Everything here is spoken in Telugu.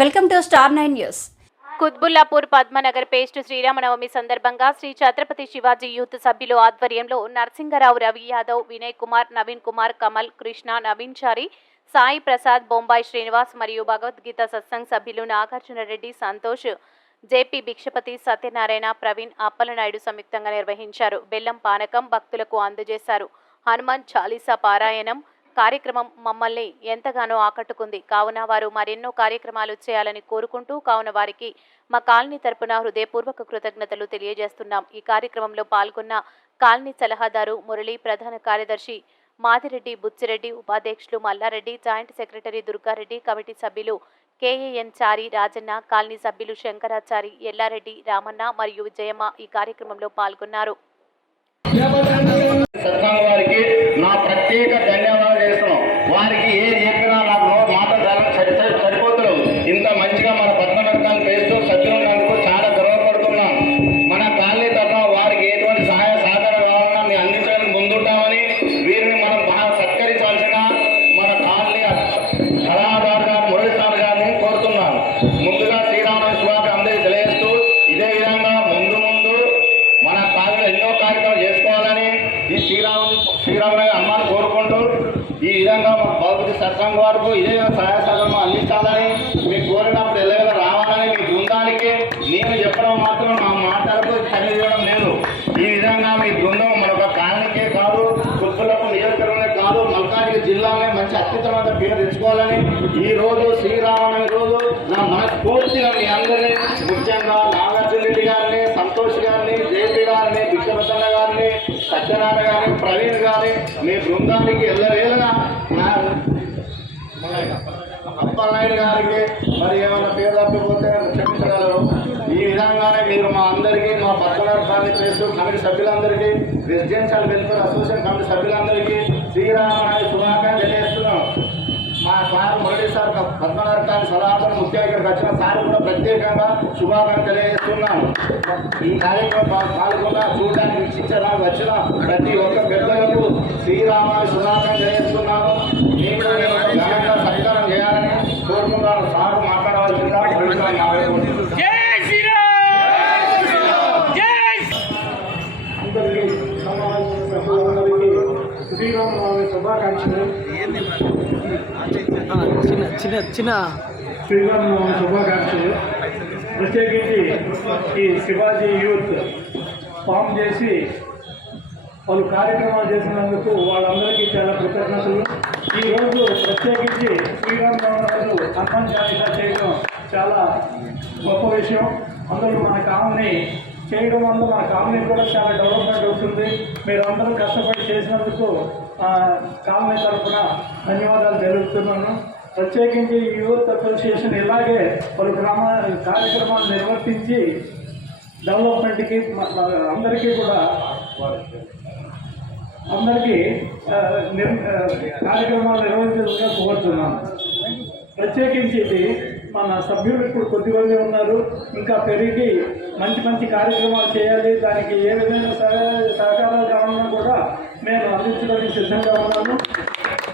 Welcome to star nine news. Quthbullapur Padmanagar paste Sriramanavami సందర్భంగా శ్రీ ఛత్రపతి శివాజీ యూత్ సభ్యులు ఆధ్వర్యంలో నరసింగరావు రవి యాదవ్ వినయ్ కుమార్ నవీన్ కుమార్ కమల్ కృష్ణ నవీన్ చారి సాయి ప్రసాద్ బొంబాయి శ్రీనివాస్ మరియు భగవద్గీత సత్సంగ్ సభ్యులు నాగార్జున రెడ్డి సంతోష్ జేపీ భిక్షపతి సత్యనారాయణ ప్రవీణ్ అప్పలనాయుడు సంయుక్తంగా నిర్వహించారు. బెల్లం పానకం భక్తులకు అందజేశారు. హనుమాన్ చాలీసా పారాయణం కార్యక్రమం మమ్మల్ని ఎంతగానో ఆకట్టుకుంది. కావున వారు మరెన్నో కార్యక్రమాలు చేయాలని కోరుకుంటూ కావున వారికి మా కాలనీ తరపున హృదయపూర్వక కృతజ్ఞతలు తెలియజేస్తున్నాం. ఈ కార్యక్రమంలో పాల్గొన్న కాలనీ సలహాదారు మురళి ప్రధాన కార్యదర్శి మాదిరెడ్డి బుచ్చిరెడ్డి ఉపాధ్యక్షులు Mallareddy joint secretary Durgareddy committee సభ్యులు కేఏఎన్ చారి రాజన్న కాలనీ సభ్యులు శంకరాచారి ఎల్లారెడ్డి రామన్న మరియు విజయమ్మ ఈ కార్యక్రమంలో పాల్గొన్నారు. విధంగా మా భౌతిక సత్సంగ వరకు ఇదే సహాయ సహకారం అందించాలని మీకు కోరినప్పుడు ఎల్లవేళ రావాలని మీ బృందానికి నేను చెప్పడం మాత్రం మా మాటలకు చదివడం లేదు. ఈ విధంగా మీ బృందం మరొక కాలనీకే కాదు కుప్పలకు నియోజకవర్గమే కాదు మల్కాజిగిరి జిల్లానే మంచి అత్యుత్తమైన పేరు తెచ్చుకోవాలని ఈ రోజు శ్రీరామనవమి రోజు నా మనస్ఫూర్తిగా మీ అందరినీ ముఖ్యంగా నాగార్జున రెడ్డి గారిని సంతోష్ గారిని జేపీ గారిని భిక్షపతన్న గారిని సత్యనారాయణ గారిని ప్రవీణ్ గారిని మీ బృందానికి ఎల్లవేళగా నా నారాయణ గారికి మరి ఏమైనా పేరు తప్పిపోతే క్షమించగలరు? ఈ విధంగానే మీరు మా అందరికీ మా పట్టణాల కాలనీ కమిటీ సభ్యులందరికీ రెసిడెన్షియల్ వెల్ఫేర్ అసోసియేషన్ కమిటీ సభ్యులందరికీ శ్రీరామనాయ శుభాకాంక్షలు తెలియజేస్తున్నాం. మా sir Murali sir Padmanabha colony సలహాదారు ముఖ్య ఇక్కడికి వచ్చిన సార్ కూడా ప్రత్యేకంగా శుభాకాంక్షలు తెలియజేస్తున్నాం. ఈ కార్యక్రమం పాల్గొన్న చూడడానికి వీక్షించడానికి వచ్చిన ప్రతి ఒక్క పెద్దలకు శ్రీరామాన్ని శుభాకాంక్షలు తెలియజేస్తున్నాము మేము కూడా ఘనంగా సత్కారం చేయాలని కోరుకుంటాను సార్ మాట్లాడవలసిందిగా కోరుతున్నాను. యాభై కోట్లు. అందరికీ సమావేశ సభ్యులందరికీ శ్రీరామనవమి శుభాకాంక్షలు చిన్న చిన్న చిన్న శ్రీరామనవమి శుభాకాంక్షలు ప్రత్యేకించి ఈ శివాజీ యూత్ ఫామ్ చేసి వాళ్ళు కార్యక్రమాలు చేసినందుకు వాళ్ళందరికీ చాలా కృతజ్ఞతలు ఈరోజు ప్రత్యేకించి శ్రీరామ్ రోజు హనుమాన్ చాలీసా చేయడం చాలా గొప్ప విషయం. అందులో మన కాలనీ చేయడం వల్ల మన కాలనీ కూడా చాలా డెవలప్మెంట్ అవుతుంది. మీరు అందరూ కష్టపడి చేసినందుకు ఆ, కాలనీ తరఫున ధన్యవాదాలు తెలుపుతున్నాను. ప్రత్యేకించి యూత్ అసోసియేషన్ ఇలాగే పలు గ్రామ కార్యక్రమాలు నిర్వర్తించి డెవలప్మెంట్కి అందరికీ కూడా అందరికీ కార్యక్రమాలు నిర్వహించగా కోరుతున్నాను. ప్రత్యేకించి ఇది మన సభ్యులు ఇప్పుడు కొద్దిమంది ఉన్నారు. ఇంకా పెరిగి మంచి మంచి కార్యక్రమాలు చేయాలి. దానికి ఏ విధమైన సహకారాలు కావాలన్నా కూడా నేను అందించడానికి సిద్ధంగా ఉన్నాను